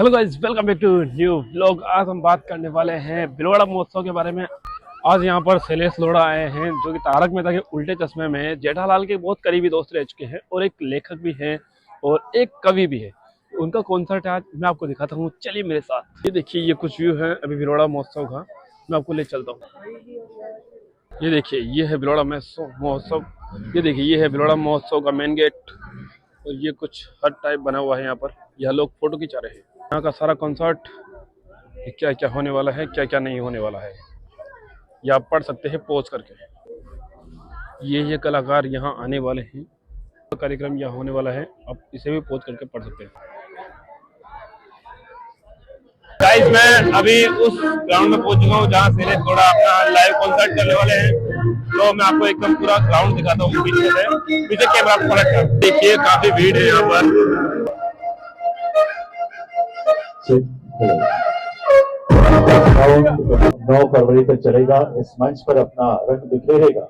Hello guys, welcome back to new vlog. आज हम बात करने वाले हैं भिलवाड़ा महोत्सव के बारे में। आज यहाँ पर शैलेश लोढ़ा आए हैं, जो कि तारक मेहता के उल्टे चश्मे में जेठालाल के बहुत करीबी दोस्त रह चुके हैं और एक लेखक भी हैं और एक कवि भी है। उनका कॉन्सर्ट है आज, मैं आपको दिखाता हूँ, चलिए मेरे साथ। ये देखिए, ये कुछ व्यू है अभी भिलवाड़ा महोत्सव का, मैं आपको ले चलता हूँ। ये देखिए, ये है भिलवाड़ा महोत्सव। ये देखिए, ये है भिलवाड़ा महोत्सव का मेन गेट और ये कुछ हट टाइप बना हुआ है। यहाँ पर यह लोग फोटो खिंचा रहे हैं। यहाँ का सारा कॉन्सर्ट क्या क्या होने वाला है, क्या क्या नहीं होने वाला है, ये आप पढ़ सकते हैं पॉज करके। ये कलाकार यहाँ आने वाले हैं, तो कार्यक्रम यहाँ होने वाला है, आप इसे भी पॉज करके पढ़ सकते हैं। गाइस, मैं अभी उस ग्राउंड में पहुंच चुका हूँ जहाँ शैलेश लोढ़ा अपना लाइव कॉन्सर्ट करने वाले हैं। तो मैं आपको एकदम पूरा ग्राउंड दिखाता हूँ पीछे से, पीछे कैमरा पलट। देखिए, काफी भीड़ है यहाँ पर। 9 फरवरी तक चलेगा। इस मंच पर अपना रंग बिखेरेगा।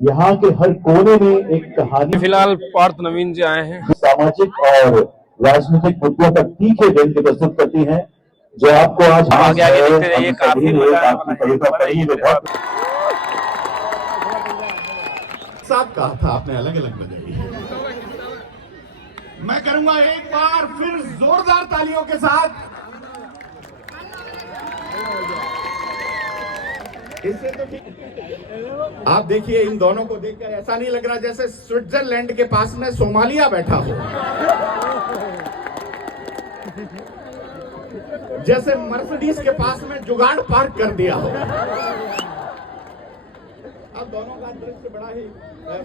यहाँ के हर कोने में एक कहानी। फिलहाल पार्थ नवीन जी आए हैं, सामाजिक और राजनीतिक मुद्दों पर तीखे दिल की प्रस्तुत करती हैं, जो आपको आज आगे आगे देखते रहिए। काफी आपकी कविता पढ़ी है। साथ कहा था आपने, अलग अलग बजाई। मैं करूंगा एक बार फिर जोरदार तालियों के साथ। इससे तो ठीक। आप देखिए, इन दोनों को देखकर ऐसा नहीं लग रहा जैसे स्विट्जरलैंड के पास में सोमालिया बैठा हो, जैसे मर्सिडीज के पास में जुगाड़ पार्क कर दिया हो। अब दोनों का दृश्य बड़ा ही,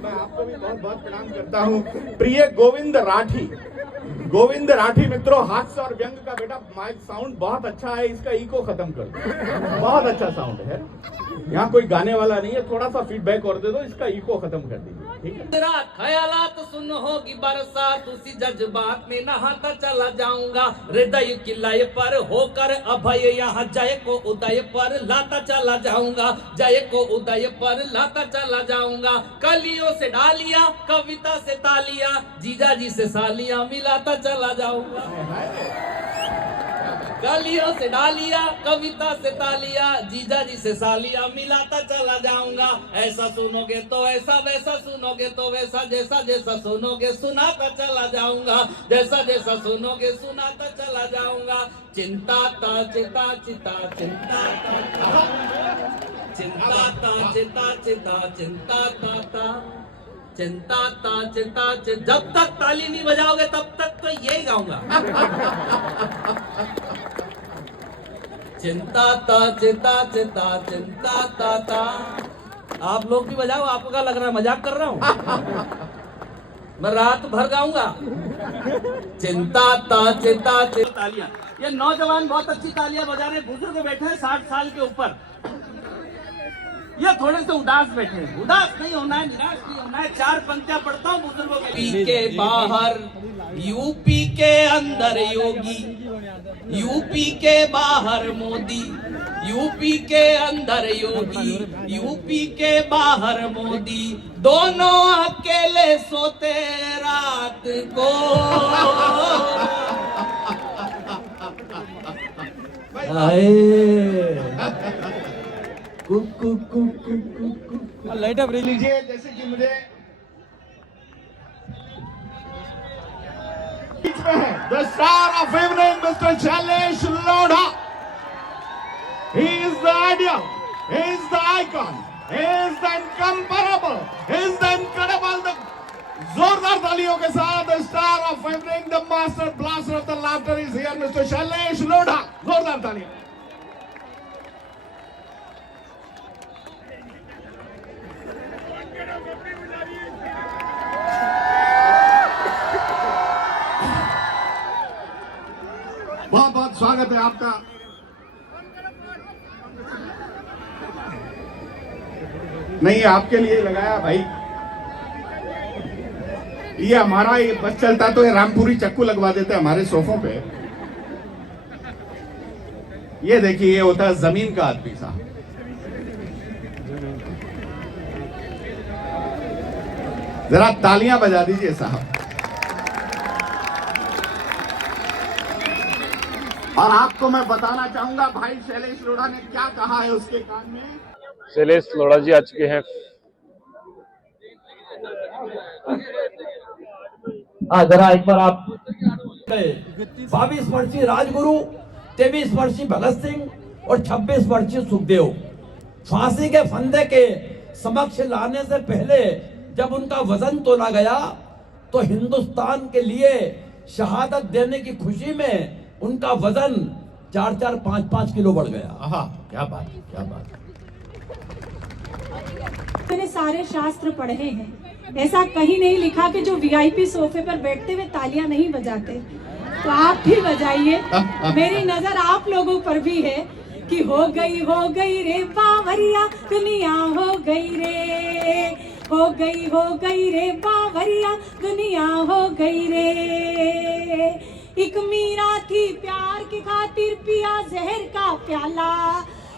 मैं आपको भी बहुत बहुत प्रणाम करता हूँ। प्रिय गोविंद राठी मित्रों, हास्य और व्यंग का बेटा माइक साउंड बहुत अच्छा है, इसका इको खत्म कर दो। बहुत अच्छा साउंड है, यहाँ कोई गाने वाला नहीं है, थोड़ा सा फीडबैक और दे दो, इसका इको खत्म कर दीजिए, ठीक है। तेरा ख्यालात सुन होगी बरसात, उसी जज्बात में नहाता चला जाऊंगा। हृदय किलाए पर होकर अभय, यहाँ जय को उदय पर लाता चला जाऊंगा। जय को उदय पर लाता चला जाऊंगा। कलियों से डालिया, कविता से तालिया, जीजा जी से सालिया मिलाता चला जाऊंगा। कलियों से डालिया, कविता से तालिया, जीजा जी से सालिया मिलाता चला जाऊंगा। ऐसा सुनोगे तो ऐसा, वैसा सुनोगे तो वैसा, जैसा जैसा सुनोगे सुनाता चला जाऊंगा। जैसा जैसा सुनोगे सुनाता चला जाऊंगा। चिंता ता चिता चिता चिंता चिंता ता चिता चिता चिंता ता चिंता ता चिंता। जब तक ताली नहीं बजाओगे तब तक तो यही गाऊंगा। चिंता ता चिंता चिंता चिंता ता। आप लोग भी बजाओ, आपको क्या लग रहा है मजाक कर रहा हूँ? मैं रात भर गाऊंगा। चिंता ता चिंता चिंता। तालियां, ये नौजवान बहुत अच्छी तालियां बजा रहे। बुजुर्ग बैठे हैं 60 साल के ऊपर, ये थोड़े से उदास बैठे हैं। उदास नहीं होना है, निराश नहीं होना है। 4 पंक्तियां पढ़ता हूँ बुजुर्गों के। यूपी के बाहर, यूपी के अंदर योगी, यूपी के बाहर मोदी, यूपी के अंदर योगी, यूपी के बाहर मोदी, दोनों अकेले सोते रात को। लाइट अप लीजिए, जैसे कि मुझे the star of evening, Mr. Shailesh Lodha. He is the ideal, he is the icon, he is the incomparable, he is the incredible. The जोरदार तालियों के साथ the star of evening, the master blaster of the laughter is here, Mr. Shailesh Lodha. जोरदार तालियां। बहुत बहुत स्वागत है आपका। नहीं, आपके लिए लगाया भाई। ये हमारा ये बस चलता तो ये रामपुरी चक्कू लगवा देते हमारे सोफों पे। ये देखिए, ये होता है जमीन का आदमी साहब। जरा तालियां बजा दीजिए साहब। और आपको मैं बताना चाहूंगा भाई शैलेश लोढ़ा ने क्या कहा है उसके कान में। शैलेश लोढ़ा जी आ चुके हैं। जरा एक बार आप 22 वर्षीय राजगुरु, 23 वर्षीय भगत सिंह और 26 वर्षीय सुखदेव फांसी के फंदे के समक्ष लाने से पहले जब उनका वजन तोला गया तो हिंदुस्तान के लिए शहादत देने की खुशी में उनका वजन 4-4, 5-5 किलो बढ़ गया। क्या बात, क्या बात। मैंने सारे शास्त्र पढ़े हैं, ऐसा कहीं नहीं लिखा कि जो वीआईपी सोफे पर बैठते हुए तालियां नहीं बजाते, तो आप भी बजाइए। मेरी नजर आप लोगों पर भी है कि हो गई रे बावरिया दुनिया, हो गई रे बावरिया दुनिया, हो गई रे। एक मीरा थी प्यार की खातिर पिया जहर का प्याला,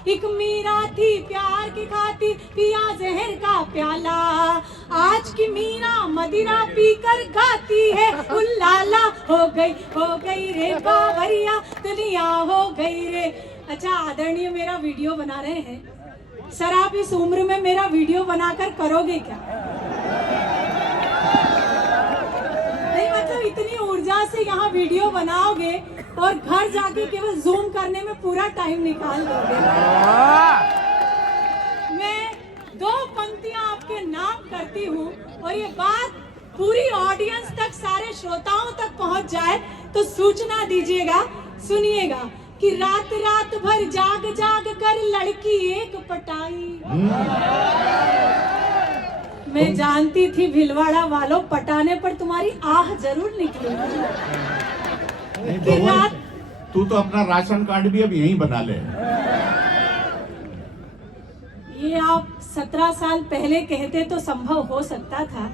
एक मीरा थी प्यार की खातिर पिया जहर का प्याला। आज की मीरा मदिरा पीकर गाती है उल्लाला, हो गई रे बावरिया दुनिया, हो गई रे। अच्छा आदरणीय मेरा वीडियो बना रहे हैं, सर आप इस उम्र में मेरा वीडियो बनाकर करोगे क्या? नहीं मतलब इतनी ऊर्जा से यहाँ वीडियो बनाओगे और घर जाके केवल जूम करने में पूरा टाइम निकाल दोगे। मैं 2 पंक्तियां आपके नाम करती हूँ और ये बात पूरी ऑडियंस तक, सारे श्रोताओं तक पहुँच जाए तो सूचना दीजिएगा, सुनिएगा कि रात रात भर जाग जाग कर लड़की एक पटाई। मैं जानती थी भीलवाड़ा वालों, पटाने पर तुम्हारी आह जरूर निकलेगी। तू तो अपना राशन कार्ड भी अब यहीं बना ले। ये आप 17 साल पहले कहते तो संभव हो सकता था।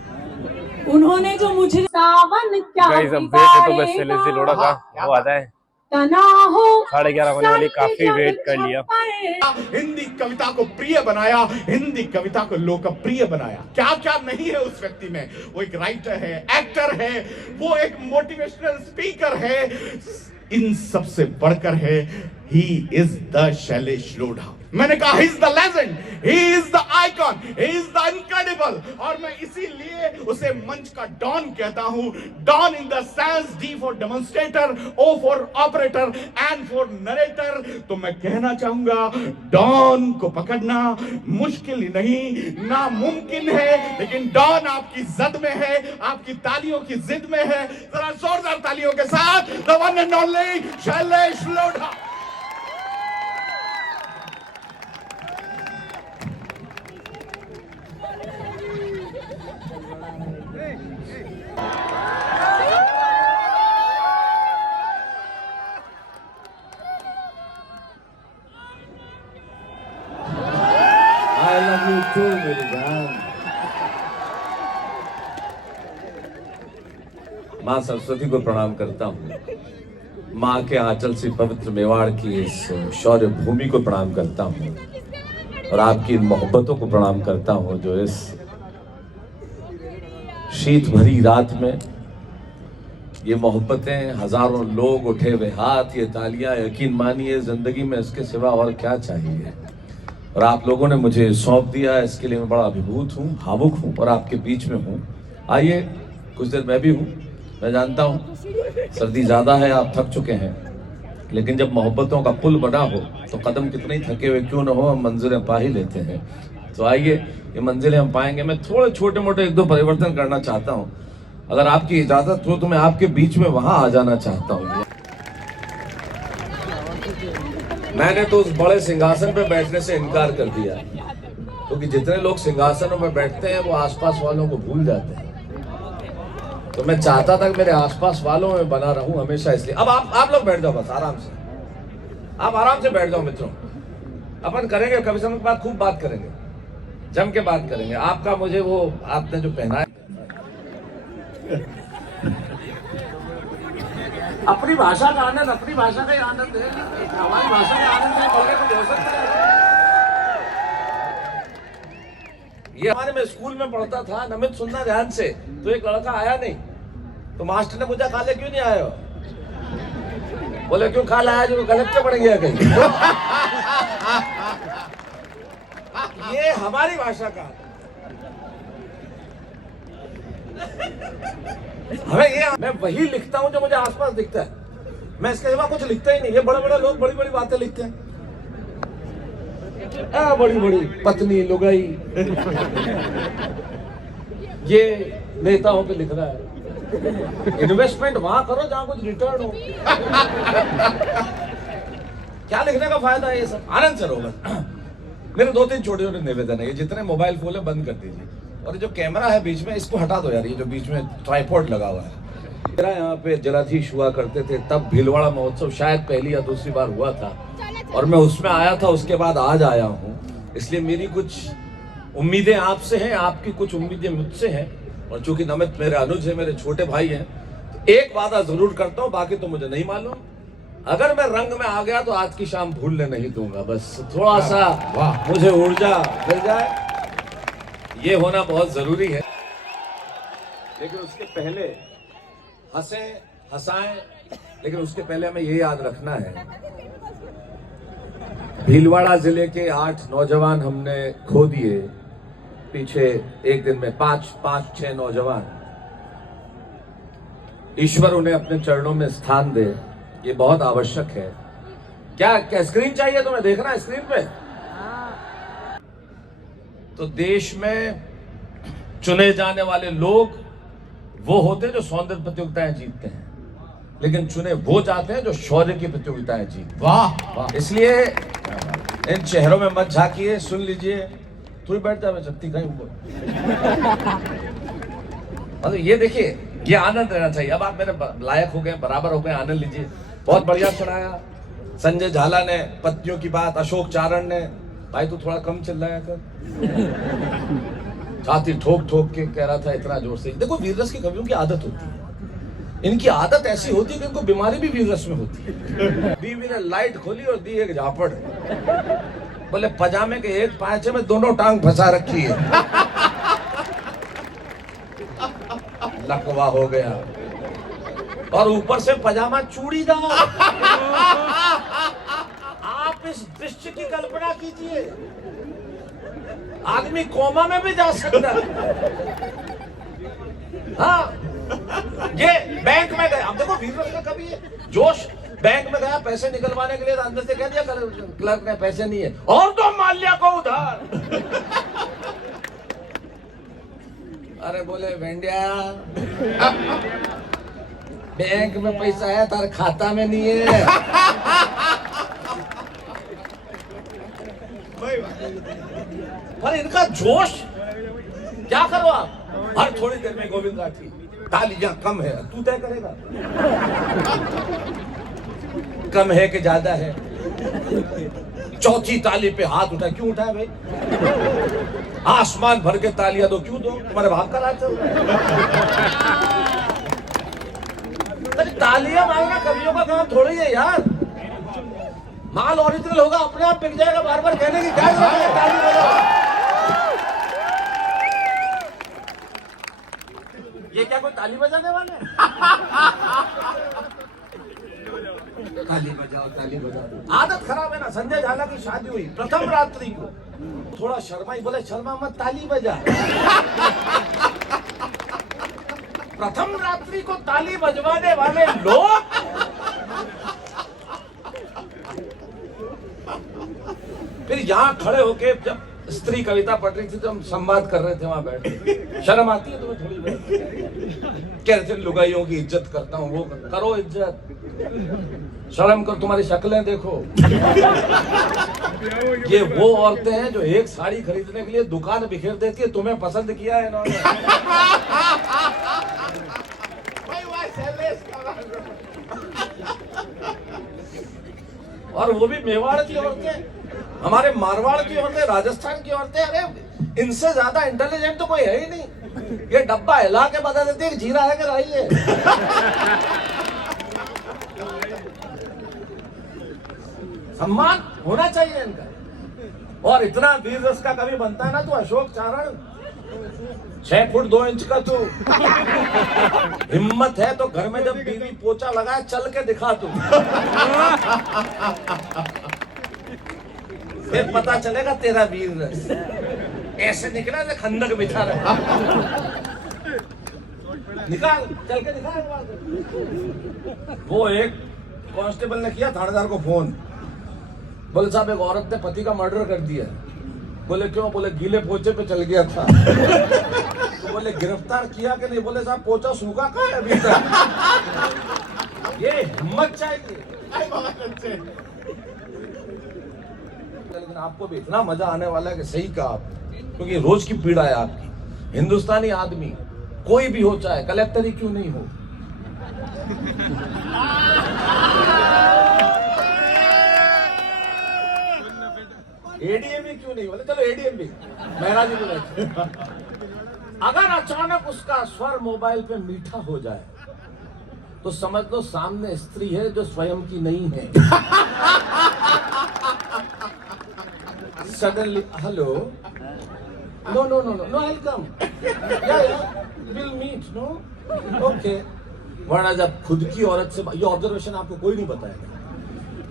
उन्होंने जो मुझे सावन क्या गाइस अब वेट है तो बस शैलेश लोढ़ा का वो आता है। 11:30 होने वाली, काफी वेट कर लिया। हिंदी कविता को प्रिय बनाया, हिंदी कविता को लोकप्रिय बनाया। क्या क्या नहीं है उस व्यक्ति में। वो एक राइटर है, एक्टर है, वो एक मोटिवेशनल स्पीकर है, इन सबसे बढ़कर है he is the Shailesh Lodha. मैंने कहा he is the legend, he is the icon, he is the incredible. और मैं इसीलिए उसे मंच का डॉन कहता हूं। Don in the sense, D for demonstrator, O for operator, N for narrator. तो मैं कहना चाहूंगा डॉन को पकड़ना मुश्किल ही नहीं, नामुमकिन है, लेकिन डॉन आपकी जद में है, आपकी तालियों की जिद में है। जरा जोरदार तालियों के साथ the one and only Shailesh Lodha. I love you too, मेरी जान। माँ सरस्वती को प्रणाम करता हूँ, माँ के आंचल से पवित्र मेवाड़ की इस शौर्य भूमि को प्रणाम करता हूँ और आपकी इन मोहब्बतों को प्रणाम करता हूँ जो इस शीत भरी रात में ये मोहब्बतें, हजारों लोग उठे हुए हाथ, ये तालियां, यकीन मानिए जिंदगी में इसके सिवा और क्या चाहिए। और आप लोगों ने मुझे सौंप दिया, इसके लिए मैं बड़ा अभिभूत हूँ, भावुक हूँ और आपके बीच में हूँ। आइए कुछ देर मैं भी हूँ, मैं जानता हूँ सर्दी ज़्यादा है, आप थक चुके हैं, लेकिन जब मोहब्बतों का पुल बना हो तो कदम कितने ही थके हुए क्यों न हो, हम मंजिलें पा ही लेते हैं। तो आइए ये मंजिलें हम पाएंगे। मैं थोड़े छोटे मोटे 1-2 परिवर्तन करना चाहता हूँ, अगर आपकी इजाज़त हो तो मैं आपके बीच में वहाँ आ जाना चाहता हूँ। मैंने तो उस बड़े सिंहासन पे बैठने से इनकार कर दिया, क्योंकि जितने लोग सिंहासनों में बैठते हैं वो आसपास वालों को भूल जाते हैं। तो मैं चाहता था कि मेरे आसपास वालों में बना रहूं हमेशा, इसलिए अब आप लोग बैठ जाओ, बस आराम से, आप आराम से बैठ जाओ मित्रों। अपन करेंगे कभी समय के बाद, खूब बात करेंगे, जम के बात करेंगे। आपका मुझे वो आपने जो पहना है, अपनी भाषा का आनंद, अपनी भाषा का ही आनंद है, हमारी भाषा का आनंद नहीं बोलने कुछ हो सकता है। ये हमारे में स्कूल में पढ़ता था, नमित सुनना ध्यान से, तो एक लड़का आया नहीं, तो मास्टर ने पूछा काले क्यों नहीं आए हो? बोले क्यों खा लाया जो गलत तो पड़ गया कहीं। ये हमारी भाषा का हमें ये मैं वही लिखता हूं जो मुझे आसपास दिखता है, मैं इसके सिवा कुछ लिखता ही नहीं। ये बड़े बड़े लोग बड़ी बड़ी बातें लिखते हैं, बड़ी बड़ी पत्नी लुगाई, ये नेताओं पे लिख रहा है। इन्वेस्टमेंट वहां करो जहां कुछ रिटर्न हो। क्या लिखने का फायदा है ये सब। आनंद सरोवर मेरे 2-3 छोटे छोटे निवेदन है। ये जितने मोबाइल फोन है बंद कर दीजिए, और जो कैमरा है बीच में इसको हटा दो यार, ये जो बीच में ट्राइपॉड लगा हुआ है। मेरा यहाँ पे जलाधीश हुआ करते थे, तब भीलवाड़ा महोत्सव शायद पहली या दूसरी बार हुआ था, और मैं उसमें आया था, उसके बाद आज आया हूँ। इसलिए मेरी कुछ उम्मीदें आपसे हैं, आपकी कुछ उम्मीदें मुझसे हैं, और चूंकि नमित मेरे अनुज है, मेरे छोटे भाई हैं, तो एक वादा जरूर करता हूँ, बाकी तो मुझे नहीं मालूम। अगर मैं रंग में आ गया तो आज की शाम भूलने नहीं दूंगा। बस थोड़ा सा मुझे ऊर्जा मिल जाए, ये होना बहुत जरूरी है। लेकिन उसके पहले हंसे हंसाएं, लेकिन उसके पहले हमें ये याद रखना है, भीलवाड़ा जिले के 8 नौजवान हमने खो दिए पीछे एक दिन में, 5-6 नौजवान। ईश्वर उन्हें अपने चरणों में स्थान दे, ये बहुत आवश्यक है। क्या स्क्रीन चाहिए तुम्हें देखना है स्क्रीन पे? तो देश में चुने जाने वाले लोग वो होते हैं जो सौंदर्य प्रतियोगिताएं जीतते हैं, लेकिन चुने वो जाते हैं जो शौर्य की प्रतियोगिताएं जीतते हैं। वाह। इसलिए इन चेहरों में मत झांकिए, सुन लीजिए। तू ही बैठ जा सकती कहीं ऊपर। मतलब ये देखिए, ये आनंद रहना चाहिए। अब आप मेरे लायक हो गए, बराबर हो गए, आनंद लीजिए। बहुत बढ़िया चढ़ाया संजय झाला ने पत्नियों की बात, अशोक चारण ने। भाई तू थोड़ा कम चिल्लाया कर। छाती ठोक ठोक के कह रहा था इतना जोर से। देखो वीररस की कवियों की आदत होती है, इनकी आदत ऐसी होती है कि इनको बीमारी भी वीररस में होती है। बीवी ने लाइट खोली और दी एक झापड़, बोले पजामे के एक पांचे में दोनों टांग फंसा रखी है। लकवा हो गया, और ऊपर से पजामा चूड़ीदार। आप इस दृश्य की कल्पना कीजिए, आदमी कोमा में भी जा सकता है। हाँ, ये बैंक में गया। अब देखो वीररस का कभी है जोश। बैंक में गया पैसे निकलवाने के लिए, अंदर से कह दिया क्लर्क ने पैसे नहीं है, और तो माल्या को उधार। अरे बोले वेंडिया, बैंक में पैसा है तार खाता में नहीं है। पर इनका जोश क्या करो आप। हर थोड़ी देर में गोविंद राठी, तालियां कम है, तू तय करेगा कम है कि ज्यादा है। चौथी ताली पे हाथ उठा, क्यों उठाए भाई? आसमान भर के तालियां दो, क्यों दो? तुम्हारे भाग का राज चल रहा है। तालियां मारना कवियों का काम थोड़ी है यार। माल ओरिजिनल होगा, अपने आप बिक जाएगा। बार बार कहने की क्या जरूरत है? ताली बजाओ। ये क्या कोई ताली बजाने वाले हैं? ताली बजाओ, ताली बजाओ। आदत खराब है ना। संजय झाला की शादी हुई प्रथम रात्रि को, थोड़ा शर्मा, बोले शर्मा मत, ताली बजा। प्रथम रात्रि को ताली बजवाने वाले लोग फिर यहाँ खड़े होके, जब स्त्री कविता पढ़ रही थी तो हम संवाद कर रहे थे वहां बैठ, शर्म आती है तुम्हें थोड़ी बहुत? कह रहे थे लुगाइयों की इज्जत करता हूँ। वो करो इज्जत, शर्म कर, तुम्हारी शक्लें देखो। ये वो औरतें हैं जो एक साड़ी खरीदने के लिए दुकान बिखेर देती है। तुम्हें पसंद किया है इन्होंने। और वो भी मेवाड़ की औरतें, हमारे मारवाड़ की औरतें, राजस्थान की औरतें। अरे इनसे ज्यादा इंटेलिजेंट तो कोई है ही नहीं। ये डब्बा हिला के बता देती है कि जीरा है कि राई है। सम्मान होना चाहिए इनका। और इतना वीर रस का कभी बनता है ना तो अशोक चारण 6 फुट 2 इंच का तू। हिम्मत है तो घर में जब बीवी पोछा लगाए चल के दिखा तू, फिर पता चलेगा तेरा वीर रस। ऐसे निकला जैसे खंदक बिछा रहा। निकाल, चल के दिखा एक बार। वो एक कांस्टेबल ने किया थानेदार को फोन, बोले साहब एक औरत ने पति का मर्डर कर दिया। बोले क्यों? बोले गीले पोछे पे चल गया था। तो बोले गिरफ्तार किया कि नहीं? बोले साहब पोछा सूखा कहाँ है अभी तक। ये हिम्मत चाहिए। लेकिन आपको भी इतना मजा आने वाला है कि सही कहा आप, क्योंकि रोज की पीड़ा है आपकी। हिंदुस्तानी आदमी कोई भी हो, चाहे कलेक्टर ही क्यों नहीं हो, एडीएम भी क्यों नहीं, बोले चलो एडीएम भी, मेहरा जी बोले, अगर अचानक उसका स्वर मोबाइल पे मीठा हो जाए तो समझ लो सामने स्त्री है जो स्वयं की नहीं है। Suddenly hello, no no no no no I come, या विल मीट, नो ओके। वरना जब खुद की औरत से, ये ऑब्जर्वेशन आपको कोई नहीं बताएगा,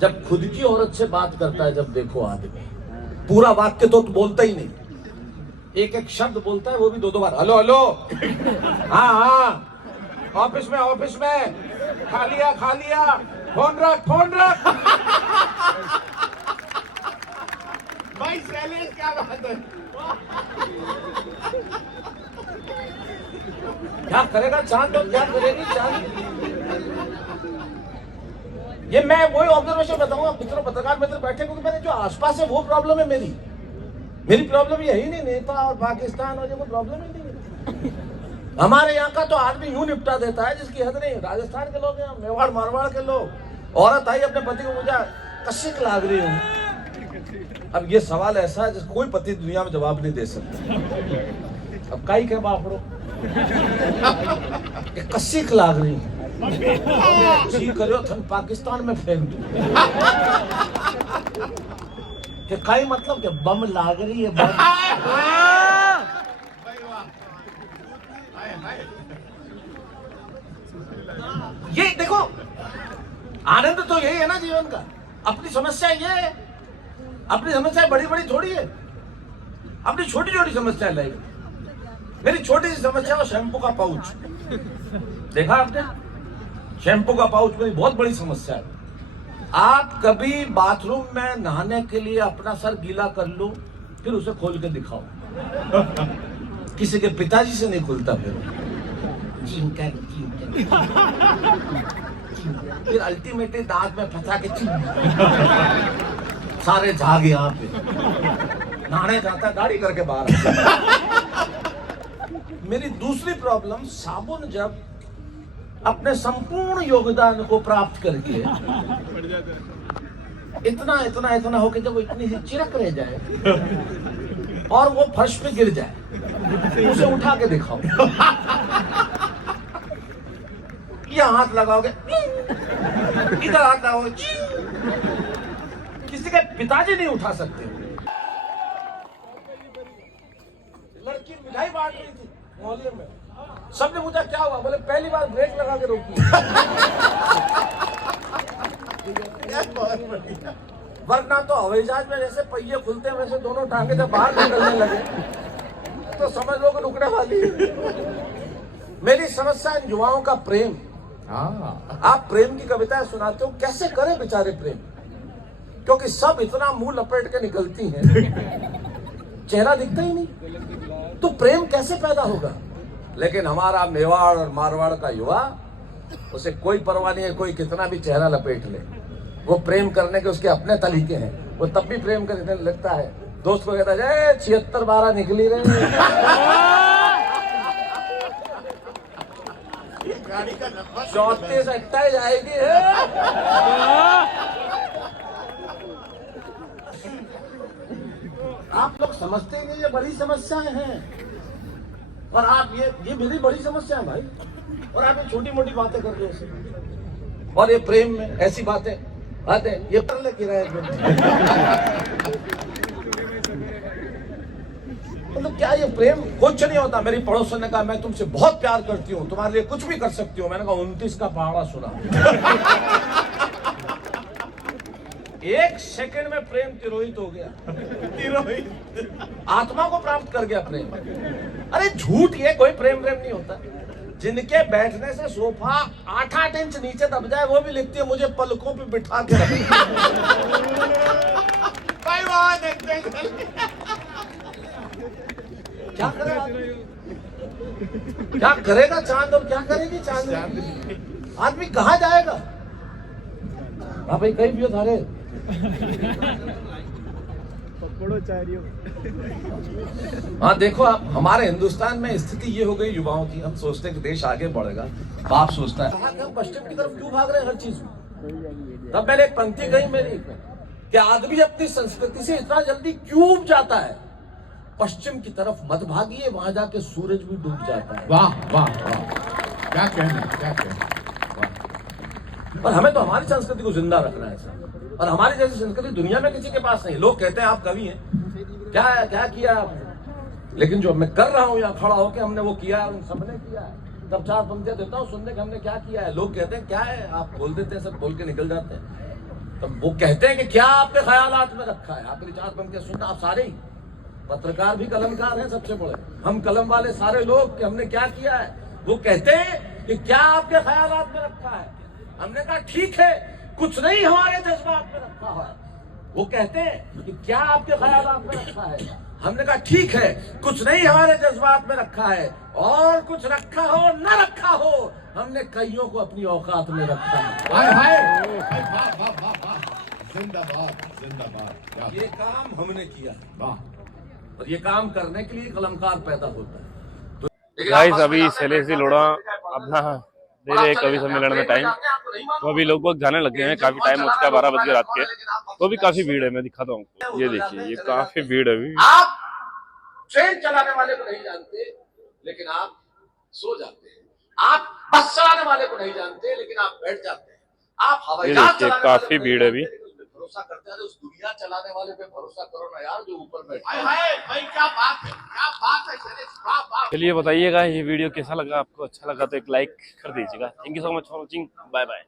जब खुद की औरत से बात करता है, जब देखो आदमी पूरा वाक्य तो बोलता ही नहीं, एक एक शब्द बोलता है, वो भी 2-2 बार। हेलो हेलो, हाँ हाँ, ऑफिस में खा लिया, फोन रख। भाई शैलेश क्या बात है। क्या करेगा चांद और क्या करेगी चांद। ये मैं वही ऑब्जर्वेशन बताऊंगा, मित्रों पत्रकार मित्र बैठे, क्योंकि मेरे जो आसपास है वो प्रॉब्लम है मेरी प्रॉब्लम ये ही नहीं नेता और पाकिस्तान और ये कोई प्रॉब्लम ही नहीं। हमारे यहाँ का तो आदमी यूं निपटा देता है जिसकी हद नहीं। राजस्थान के लोग हैं, मेवाड़ मारवाड़ के लोग, औरत आई अपने पति को, मुझे कशिक लाग रही हूँ। अब ये सवाल ऐसा है जिसको कोई पति दुनिया में जवाब नहीं दे सकता। अब काई के बापड़ो कशिक लाग रही हूँ, करो थन पाकिस्तान में फेंक दू कि कई मतलब कि बम लाग रही है, बम। ये देखो आनंद तो यही है ना जीवन का। अपनी समस्या ये है, अपनी समस्या बड़ी बड़ी थोड़ी है, अपनी छोटी छोटी समस्या लाइफ। मेरी छोटी सी समस्या है शैम्पू का पाउच। देखा आपने, शैम्पू का पाउच मेरी बहुत बड़ी समस्या है। आप कभी बाथरूम में नहाने के लिए अपना सर गीला कर लो, फिर उसे खोल के दिखाओ। किसी के पिताजी से नहीं खुलता, फिर अल्टीमेटली दांत में फंसा के सारे झाग यहाँ पे नहाने जाता, गाड़ी करके बाहर आता। मेरी दूसरी प्रॉब्लम, साबुन जब अपने संपूर्ण योगदान को प्राप्त करके इतना इतना इतना होके जब वो इतनी सी चिरक रह जाए और वो फर्श पे गिर जाए, उसे उठा के दिखाओ। यहाँ हाथ लगाओगे, इधर हाथ लगाओगे, किसी के पिताजी नहीं उठा सकते। लड़की मिठाई बांट रही थी मोहल्ले में, सबने पूछा क्या हुआ, बोले पहली बार ब्रेक लगा के रोकी। वरना तो हवाई जहाज में जैसे पहिए खुलते हैं वैसे दोनों टांगे जब बाहर निकलने लगे तो समझ लो कि रुकने वाली है। मेरी समस्या इन युवाओं का प्रेम। आप प्रेम की कविताएं सुनाते हो, कैसे करें बेचारे प्रेम, क्योंकि सब इतना मुंह लपेट के निकलती हैं, चेहरा दिखता ही नहीं, तो प्रेम कैसे पैदा होगा। लेकिन हमारा मेवाड़ और मारवाड़ का युवा, उसे कोई परवाह नहीं है, कोई कितना भी चेहरा लपेट ले, वो प्रेम करने के उसके अपने तरीके हैं। वो तब भी प्रेम करने लगता है, दोस्त को कहता है 76-12 निकली रहे। गाड़ी का नंबर 34-28 आएगी। आप लोग समझते ही नहीं, ये बड़ी समस्याएं हैं। और आप ये मेरी बड़ी समस्या है भाई, और आप ये छोटी मोटी बातें कर रहे हो। और ये प्रेम में ऐसी बातें ये कर ले किराए मतलब क्या ये प्रेम कुछ नहीं होता। मेरी पड़ोसन ने कहा मैं तुमसे बहुत प्यार करती हूँ, तुम्हारे लिए कुछ भी कर सकती हूँ। मैंने कहा 29 का पहाड़ा सुना। एक सेकंड में प्रेम तिरोहित हो गया। तिरोहित आत्मा को प्राप्त कर गया प्रेम। अरे झूठ, ये कोई प्रेम नहीं होता। जिनके बैठने से सोफा 8-8 इंच नीचे दब जाए वो भी लिखती है मुझे पलकों पे बिठा के क्या करेगा, क्या करेगा चांद और क्या करेगी चांद? आदमी कहाँ जाएगा? हाँ भाई कहीं भी हो थारे हाँ देखो आप, हमारे हिंदुस्तान में स्थिति ये हो गई युवाओं की, हम सोचते हैं कि देश आगे बढ़ेगा, बाप सोचता है हम पश्चिम की तरफ क्यों भाग रहे हैं हर चीज में। तब मैंने एक पंक्ति कही मेरी कि आदमी अपनी संस्कृति से इतना जल्दी क्यों उब जाता है। पश्चिम की तरफ मत भागिए, वहां जाके सूरज भी डूब जाता है। वाह वाह वाह, क्या कहना, क्या कहना। और हमें तो हमारी संस्कृति को जिंदा रखना है सर। और हमारी जैसी संस्कृति दुनिया में किसी के पास नहीं। लोग कहते हैं आप कवि हैं, क्या किया, लेकिन जो मैं कर रहा हूं यहाँ खड़ा होकर, हमने वो किया है, उन सबने किया है। तब 4 पंक्तियां देता हूँ सुनने के, हमने क्या किया है। लोग कहते हैं क्या है, आप बोल देते हैं, सब बोल के निकल जाते हैं। तब वो कहते हैं कि क्या आपके ख्यालात में रखा है। आपके 4 पंक्तियां सुनना, आप सारे ही पत्रकार भी कलमकार हैं सबसे बड़े, हम कलम वाले सारे लोग, कि हमने क्या किया है। वो कहते हैं कि क्या आपके ख्यालात में रखा है। हमने कहा ठीक है, कुछ नहीं हमारे जज्बात में रखा है। वो कहते हैं कि क्या आपके ख्यालात में रखा है। हमने कहा ठीक है, कुछ नहीं हमारे जज्बात में रखा है, और कुछ रखा हो न रखा हो, हमने कईयों को अपनी औकात में रखा है। हाय हाय, वाह वाह वाह वाह, जिंदाबाद जिंदाबाद। ये काम हमने किया, वाह। और ये काम करने के लिए कलमकार पैदा होता है। गाइस अभी शैलेश जी लोढ़ा अपना दे रहे कवि सम्मेलन में टाइम, तो अभी लोग जाने लग गए हैं। काफी टाइम हो चुका है, 12 बज गए रात के, तो भी काफी भीड़ है। मैं दिखाता हूँ आपको, ये देखिए, ये काफी भीड़ है अभी। आप ट्रेन चलाने वाले को नहीं जानते लेकिन आप सो जाते हैं। आप बस चलाने वाले को नहीं जानते लेकिन आप बैठ जाते हैं। आप हवाई जहाज चलाने वाले काफी भीड़ है अभी। भरोसा करते हैं, उस दुनिया चलाने वाले पे भरोसा करो ना यार, जो ऊपर बैठा है। भाई क्या बात है, क्या बात है शैलेश, वाह वाह। चलिए बताइएगा ये वीडियो कैसा लगा आपको। अच्छा लगा तो एक लाइक कर दीजिएगा। Thank you so much for watching, bye bye.